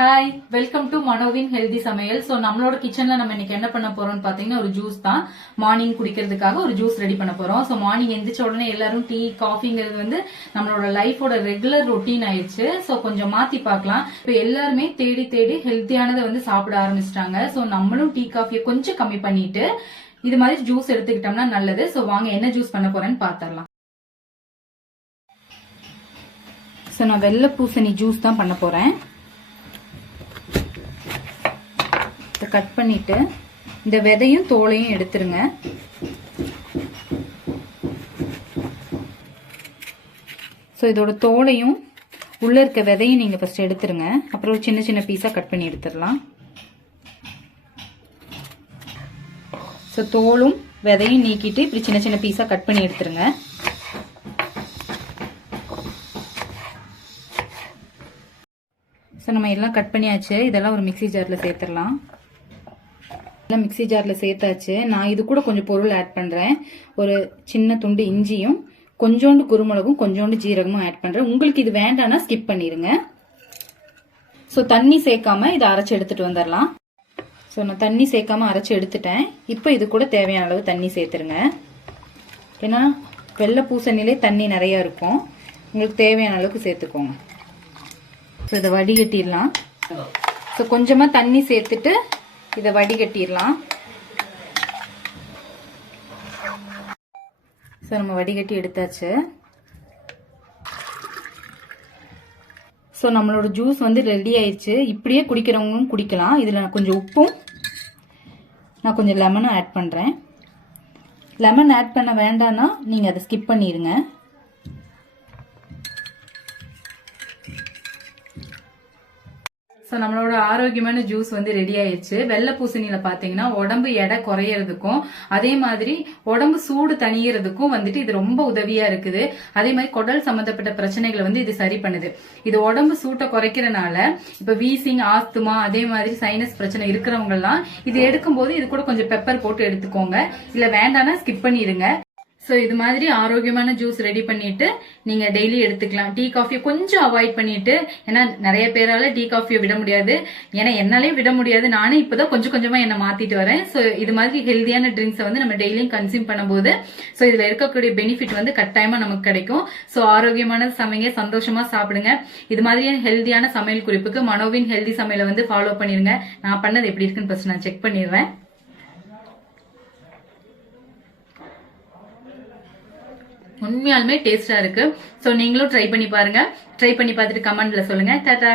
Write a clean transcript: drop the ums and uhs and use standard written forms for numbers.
Hi, welcome to மனோவின் healthy சமையல். So நம்மளோட கிச்சன்ல நம்ம இன்னைக்கு என்ன பண்ண போறோம்னு பாத்தீங்கன்னா ஒரு ஜூஸ் தான். மார்னிங் குடிக்கிறதுக்காக ஒரு ஜூஸ் ரெடி பண்ண போறோம். ஸோ மார்னிங் எந்திரிச்ச உடனே எல்லாரும் டீ காஃபிங்கிறது வந்து நம்மளோட லைஃபோட ரெகுலர் ரொட்டீன் ஆயிடுச்சு. ஸோ கொஞ்சம் மாத்தி பார்க்கலாம். இப்போ எல்லாருமே தேடி தேடி ஹெல்த்தியானதை வந்து சாப்பிட ஆரம்பிச்சிட்டாங்க. ஸோ நம்மளும் டீ காஃபியை கொஞ்சம் கம்மி பண்ணிட்டு இது மாதிரி ஜூஸ் எடுத்துக்கிட்டோம்னா நல்லது. ஸோ வாங்க என்ன ஜூஸ் பண்ண போறேன்னு பாத்திரலாம். ஸோ நான் வெள்ளை பூசணி ஜூஸ் தான் பண்ண போறேன். கட் பண்ணிட்டு இந்த விதையும் தோலையும் எடுத்துருங்க. ஸோ இதோட தோலையும் உள்ள இருக்க விதையும் நீங்க ஃபர்ஸ்ட் எடுத்துருங்க. அப்புறம் ஒரு சின்ன சின்ன பீஸா கட் பண்ணி எடுத்துடலாம். ஸோ தோலும் விதையும் நீக்கிட்டு இப்படி சின்ன சின்ன பீஸா கட் பண்ணி எடுத்துருங்க. ஸோ நம்ம எல்லாம் கட் பண்ணியாச்சு. இதெல்லாம் ஒரு மிக்சி ஜார்ல சேர்த்துடலாம். மிக்சி ஜார்ல சேர்த்தாச்சு. நான் இது கூட கொஞ்சம் பொருள் ஆட் பண்றேன். ஒரு சின்ன துண்டு இஞ்சியும் கொஞ்சோண்டு குருமிளகும் கொஞ்சோண்டு ஜீரகமும் ஆட் பண்றேன். உங்களுக்கு இது வேண்டாம்னா ஸ்கிப் பண்ணிருங்க. ஸோ தண்ணி சேர்க்காம இதை அரைச்சு எடுத்துட்டு வந்துடலாம். ஸோ நான் தண்ணி சேர்க்காம அரைச்சு எடுத்துட்டேன். இப்போ இது கூட தேவையான அளவு தண்ணி சேர்த்துருங்க. ஏன்னா வெள்ளை பூசணிலே தண்ணி நிறைய இருக்கும். உங்களுக்கு தேவையான அளவுக்கு சேர்த்துக்கோங்க. ஸோ இதை வடிகட்டிடலாம். ஸோ கொஞ்சமா தண்ணி சேர்த்துட்டு இதை வடிகட்டிடலாம். ஸோ நம்ம வடிகட்டி எடுத்தாச்சு. ஸோ நம்மளோட ஜூஸ் வந்து ரெடி ஆயிடுச்சு. இப்படியே குடிக்கிறவங்களும் குடிக்கலாம். இதில் நான் கொஞ்சம் உப்பும் நான் கொஞ்சம் லெமனும் ஆட் பண்ணுறேன். லெமன் ஆட் பண்ண வேண்டாம்னா நீங்கள் அதை ஸ்கிப் பண்ணிடுங்க. ஸோ நம்மளோட ஆரோக்கியமான ஜூஸ் வந்து ரெடி ஆயிடுச்சு. வெள்ளை பூசணியில பாத்தீங்கன்னா உடம்பு எடை குறையறதுக்கும் அதே மாதிரி உடம்பு சூடு தணியறதுக்கும் வந்துட்டு இது ரொம்ப உதவியா இருக்குது. அதே மாதிரி குடல் சம்பந்தப்பட்ட பிரச்சனைகளை வந்து இது சரி பண்ணுது. இது உடம்பு சூட்டை குறைக்கிறனால இப்ப வீசிங், ஆஸ்துமா, அதே மாதிரி சைனஸ் பிரச்சனை இருக்கிறவங்க எல்லாம் இது எடுக்கும் போது இது கூட கொஞ்சம் பெப்பர் போட்டு எடுத்துக்கோங்க. இல்ல வேண்டாம்னா ஸ்கிப் பண்ணிடுங்க. ஸோ இது மாதிரி ஆரோக்கியமான ஜூஸ் ரெடி பண்ணிட்டு நீங்க டெய்லி எடுத்துக்கலாம். டீ காஃபியை கொஞ்சம் அவாய்ட் பண்ணிட்டு, ஏன்னா நிறைய பேரால டீ காஃபியை விட முடியாது. ஏன்னா என்னாலே விட முடியாது. நானே இப்பதான் கொஞ்சம் கொஞ்சமா என்ன மாத்திட்டு வரேன். ஸோ இது மாதிரி ஹெல்தியான ட்ரிங்க்ஸை வந்து நம்ம டெய்லியும் கன்சியூம் பண்ணும்போது ஸோ இதுல இருக்கக்கூடிய பெனிஃபிட் வந்து கட்டாயமா நமக்கு கிடைக்கும். ஸோ ஆரோக்கியமான சமைங்க, சந்தோஷமா சாப்பிடுங்க. இது மாதிரியான ஹெல்தியான சமையல் குறிப்புக்கு மனோவின் ஹெல்தி சமையலை வந்து ஃபாலோ பண்ணிருங்க. நான் பண்ணது எப்படி இருக்குன்னு ஃபர்ஸ்ட் நான் செக் பண்ணிடுவேன். உண்மையாலுமே டேஸ்டா இருக்கு. சோ நீங்களும் ட்ரை பண்ணி பாருங்க. ட்ரை பண்ணி பார்த்துட்டு கமெண்ட்ல சொல்லுங்க. டாடா.